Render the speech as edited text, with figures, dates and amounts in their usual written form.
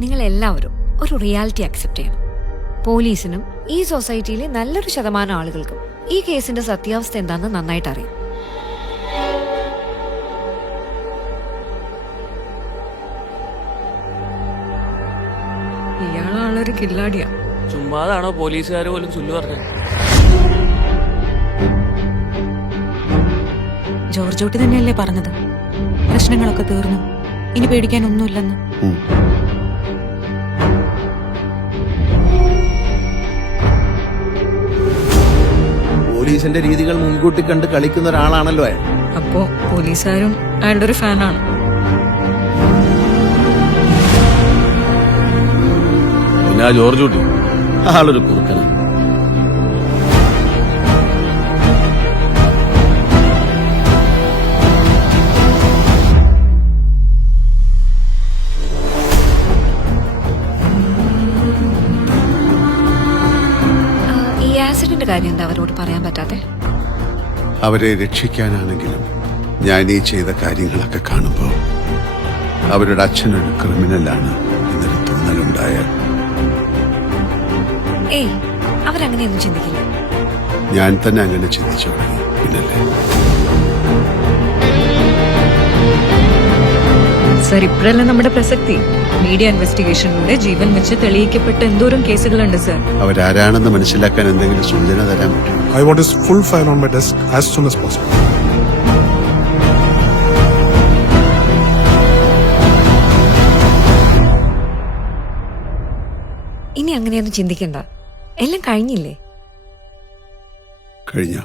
നിങ്ങൾ എല്ലാവരും ഒരു റിയാലിറ്റി അക്സെപ്റ്റ് ചെയ്യണം. പോലീസിനും ഈ സൊസൈറ്റിയിലെ നല്ലൊരു ശതമാനം ആളുകൾക്കും ഈ കേസിന്റെ സത്യാവസ്ഥ എന്താണെന്ന് നന്നായിട്ട് അറിയാം. ഇയാളാളൊരു കില്ലാടിയാ. ചുമ്മാതാണോ പോലീസുകാർ പോലും ചൊല്ലു പറഞ്ഞത്? ജോർജോട്ടി തന്നെയല്ലേ പറഞ്ഞത് പ്രശ്നങ്ങളൊക്കെ തീർന്നു, ഇനി പേടിക്കാനൊന്നുമില്ലെന്ന്. പോലീസിന്റെ രീതികൾ മുൻകൂട്ടി കണ്ട് കളിക്കുന്ന ഒരാളാണല്ലോ അയാൾ. അപ്പോ പോലീസുകാരും അയാളുടെ ഒരു ഫാനാണ്. പിന്നെ ആ ജോർജ് കുട്ടി ആളൊരു കുറുക്കനാണ്. ഈ ആക്സിഡന്റ് കാര്യം എന്താ അവരോട് പറയാൻ പറ്റാത്തെ? അവരെ രക്ഷിക്കാനാണെങ്കിലും ഞാൻ ഈ ചെയ്ത കാര്യങ്ങളൊക്കെ കാണുമ്പോൾ അവരുടെ അച്ഛനൊരു ക്രിമിനലാണ് എന്നൊരു തോന്നലുണ്ടായാൽ ഏയ്, അവരങ്ങനെയൊന്നും ചിന്തിക്കില്ല. ഞാൻ തന്നെ അങ്ങനെ ചിന്തിച്ചു തുടങ്ങി. പിന്നല്ലേ സർ, ഇപ്പോഴല്ല നമ്മുടെ പ്രസക്തി. മീഡിയ ഇൻവെസ്റ്റിഗേഷനിലൂടെ ജീവൻ വെച്ച് തെളിയിക്കപ്പെട്ട എന്തോരം കേസുകളുണ്ട് സർ. അവരാരാണെന്ന് മനസ്സിലാക്കാൻ എന്തെങ്കിലും സൂചന തരാൻ പറ്റും? I want his full file on my desk as soon as possible. ഇനി അങ്ങനെയൊന്നും ചിന്തിക്കണ്ട, എല്ലാം കഴിഞ്ഞില്ലേ? കഴിഞ്ഞോ?